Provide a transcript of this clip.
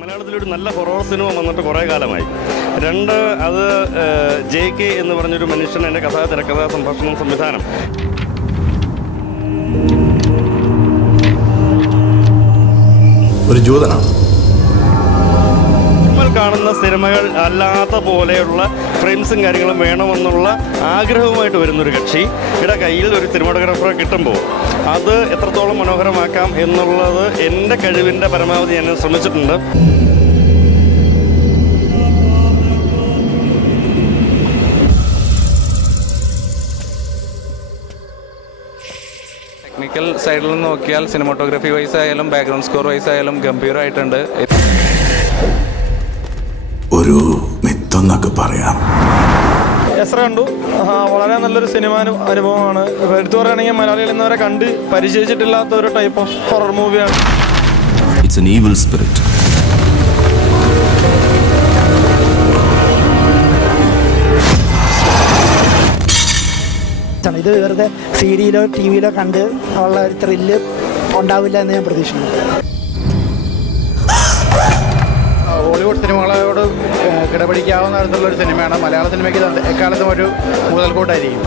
മലയാളത്തിലൊരു നല്ല horror cinema വന്നിട്ട് കുറേ കാലമായി. രണ്ട്, അത് JK എന്ന് പറഞ്ഞൊരു മനുഷ്യൻ എൻ്റെ കഥാ തിരക്കഥാ സംഭാഷണം സംവിധാനം. ഒരു ജൂതനാണ്. നമ്മൾ കാണുന്ന സിനിമകൾ അല്ലാത്ത പോലെയുള്ള ഫ്രെയിംസും കാര്യങ്ങളും വേണമെന്നുള്ള ആഗ്രഹവുമായിട്ട് വരുന്നൊരു കക്ഷിയുടെ കയ്യിൽ ഒരു സിനിമാറ്റോഗ്രാഫറെ കിട്ടുമ്പോൾ അത് എത്രത്തോളം മനോഹരമാക്കാം എന്നുള്ളത് എൻ്റെ കഴിവിൻ്റെ പരമാവധി ഞാൻ ശ്രമിച്ചിട്ടുണ്ട്. ടെക്നിക്കൽ സൈഡിൽ നിന്ന് നോക്കിയാൽ സിനിമാറ്റോഗ്രഫി വൈസ് ആയാലും ബാക്ക്ഗ്രൗണ്ട് സ്കോർ വൈസ് ആയാലും ഗംഭീരമായിട്ടുണ്ട്. ഒരു മിത്തെന്നൊക്കെ പറയാം. എത്ര കണ്ടു, വളരെ നല്ലൊരു സിനിമ അനുഭവമാണ്. എടുത്തു പറയുകയാണെങ്കിൽ മലയാളികൾ ഇന്നുവരെ കണ്ട് പരിചയിച്ചിട്ടില്ലാത്ത ഒരു ടൈപ്പ് ഓഫ് ഹൊറർ മൂവിയാണ്. It's an evil spirit. ഇത് വെറുതെ CD-യിലോ TV-യിലോ കണ്ട് ഉള്ള ഒരു ത്രില്ല് ഉണ്ടാവില്ല എന്ന് ഞാൻ പ്രതീക്ഷിക്കുന്നു. ഹോളിവുഡ് സിനിമകളോട് കിടപിടിക്കാവുന്ന തരത്തിലുള്ളൊരു സിനിമയാണ്. മലയാള സിനിമയ്ക്ക് എക്കാലത്തും ഒരു മുതൽക്കൂട്ടായിരിക്കും.